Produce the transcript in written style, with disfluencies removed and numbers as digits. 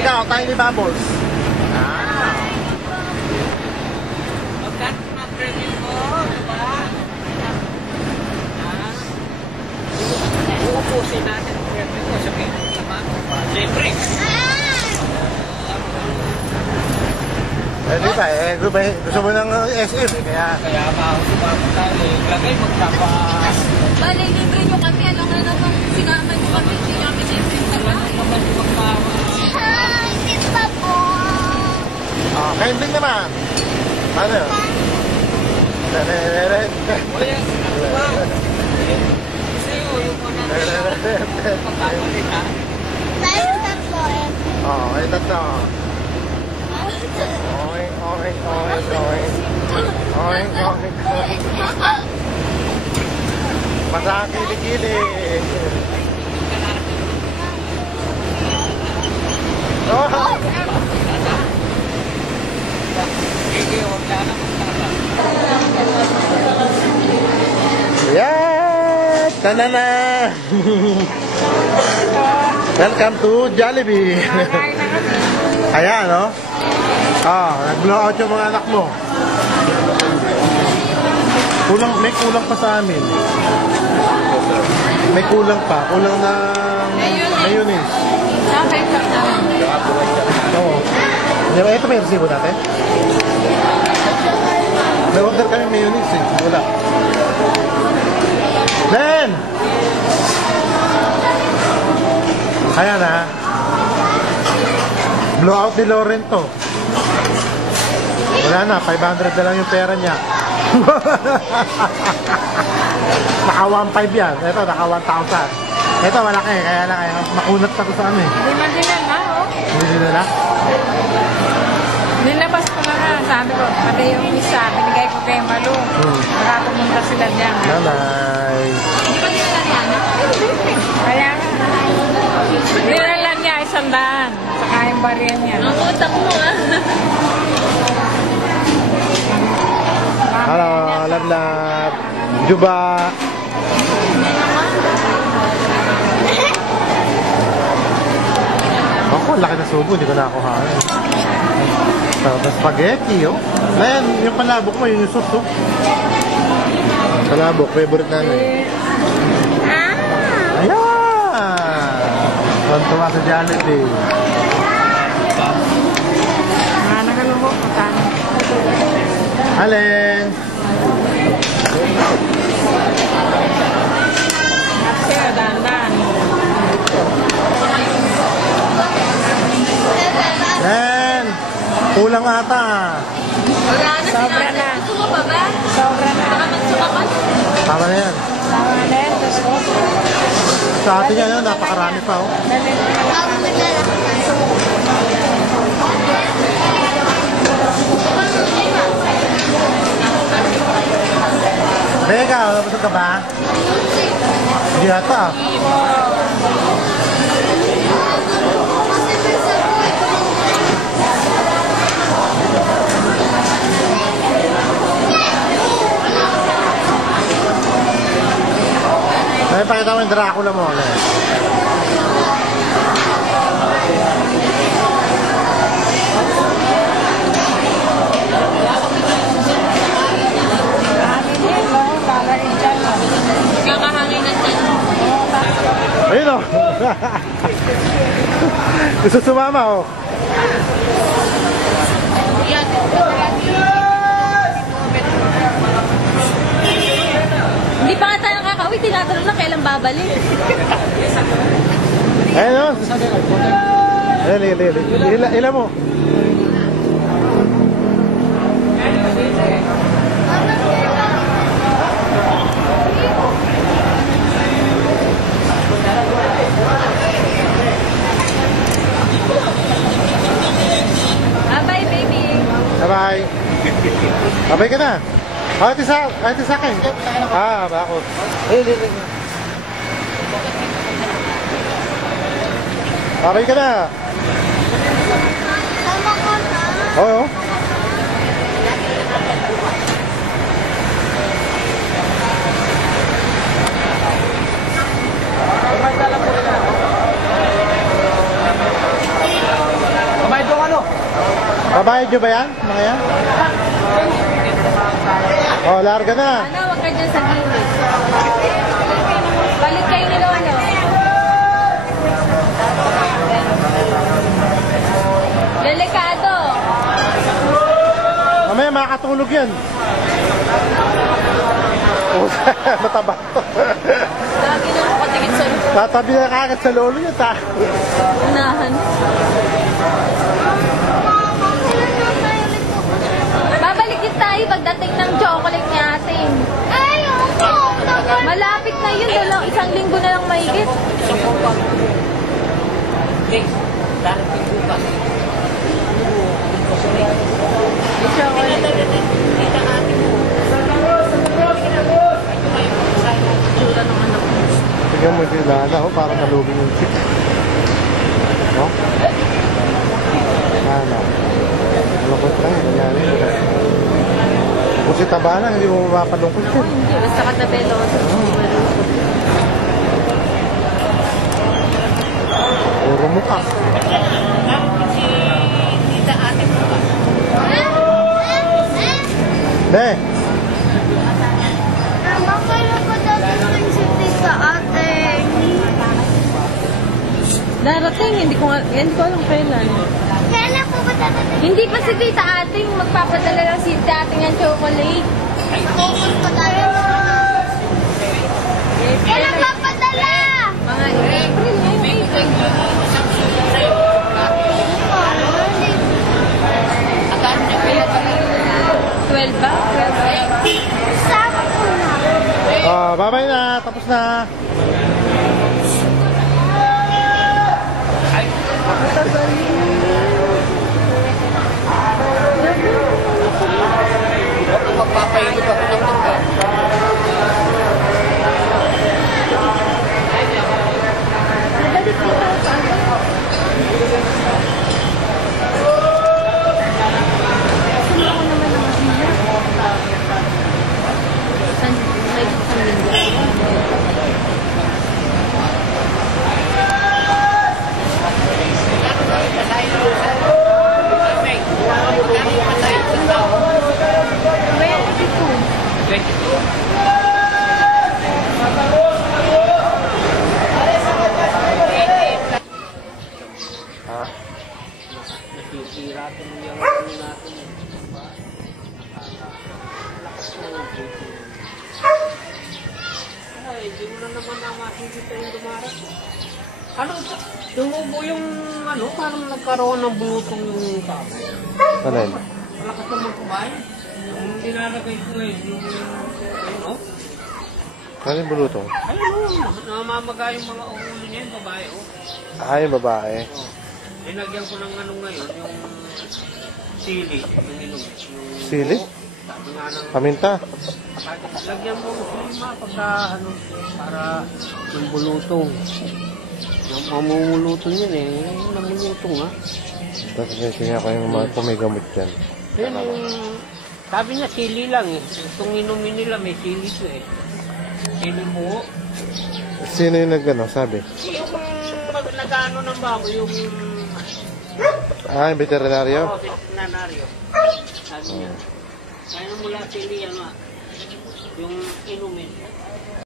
Ikaw, Tiny Bubbles. Magkano na premium mo, diba? Uupusin natin ang premium mo. Sabihin mo naman. Siyempre. Eh, di ba? Gusto mo ng SF eh, kaya... Kaya sumama tayo eh. Lagay magkapa... Bale, libre nyo kami. Alam nga naman, sinama nyo kami. Hindi nyo kami libre sa bahay. Naman magkapa... Pizza po! Oh, kain din naman. Ano yun? Uy, wow! Sa'yo, yung mga magkakalit ha? Tayo tatlo eh. Oh, ay tatlo. Oink, oink, oink, oink. Oink, oink, oink. Masang kilikili. Oh! Yeah! Tanana! Welcome to Jollibee! Ayan, no? Nag-blow out yung mga anak mo. May kulang pa sa amin. May kulang pa. Kulang ng mayonnaise. Oo. Ito may resibo natin. May order kami mayonnaise eh. Wala. Len! Ayan na. Blowout ni Lorento. Wala na, 500 na lang yung pera niya. Naka 1.5 yan. Ito, naka 1,000. Ito, malaki. Kaya lang, makunat ako sa ano eh. Hindi man din na, oh. Hindi nila? Nilabas ko na nga. Sabi ko, pati yung isa, binigay ko kay Malu. Baka pumunta sila dyan. Nanay. Hindi ba dinala niya, no? Kaya nga. Dinala niya 100. Saka yung bariyan niya. Ang utak mo, ah. Hello, love. Juba. Ako, laki na subo. Hindi ko nakuha. Tapos spaghetti, oh. Man, yung palabok mo, yun yung sauce, oh. Palabok, favorite namin. Ayan! Tuwa sa Jollibee. Nakalungkot ko tayo. Alin! Kasi, dandan. Len! Kulang ata. Wala na, Sobra na. Gusto mo pa ba? Sobra na. Baka magsukapan. Tama na yan. Tama na yan. Sa atin yan, no? Napakarami pa, oh. Dali na. Beka, nabusog ka ba? Hindi ata. May pakita mo yung Dracula mo ulit. Kakahangin ng tiyan. Ayun o. Gusto sumama o. Yan. Hindi pa nga tayo nakakauwi. Tinatanong na kailan babalik. Ayun o. Ilan mo? Bye, baby. Bye-bye. Bye-bye ka na. Ate sa akin. Bakit? Bye-bye ka na. Tama ko na. Oo. Babayad nyo ba yan? Mga yan? Oh, larga na. Ano, wag ka dyan sa gilid. Balik kayo ni Lolo. Delikado. Mamaya makakatulog yan. Oh, mataba. Lagi na ako katigit sa Tatabi na kagad sa lolo niya, ta. unahan. Babalik din tayo pagdating ng chocolate niya atin. Ay, opo. Malapit na yun, isang linggo na lang mahigit. Okay. Darating bukas. Kita ate mo. Tingnan mo yung lana, oh, parang nalubing yung chick. No? Ano? Malungkot lang, nangyari. Kung si taba na, hindi mo mapalungkot yun. Hindi, basta katabelo. Puro mukha. Si kita ate mo. Be! Kailan ko dadating si Tita Ate? Darating, hindi ko alam kailan. Kailan po ba dadating? Hindi pa si Tita Ating magpapadala lang si Tita Ating ng chocolate. Focus pa tayo muna. Kailan papadala? Mga April, April. Akala niya kaya 12 ba? 12. Sama ko na. Ah, bye-bye na. Tapos na. magpapailip ako ng tungkol. Nabalik dito pa. Nasisira ito ng yung natin. Ay, di mo na naman na makikita yung dumarap. Ano, tumubo yung ano, parang nagkaroon ng bulutong yung tao. Ano yun? Malakas naman kumain. Yung dinalagay ko ngayon, yung ano, Ano yung bulutong? ayun, namamaga yung mga ulo niya, yung babae, oh. Ah, yung babae. Linagyan ko ng ano ngayon, yung sili, yung inom. Sili? Sabi nga ng, Paminta. lagyan mo lima pagka ano, para yung bulutong. Yung mamumulutong yun eh, yung namulutong ha. Tapos tingnan ko yung mga kung may gamot dyan. Yun yung, sabi niya sili lang eh. Itong inumin nila may sili to eh. Sili po. Sino yung nagano, sabi? Yung nag-ano ng baboy, yung Ah, yung veterinaryo? veterinaryo. Sabi niya. Kaya mula sili ano yung inumin.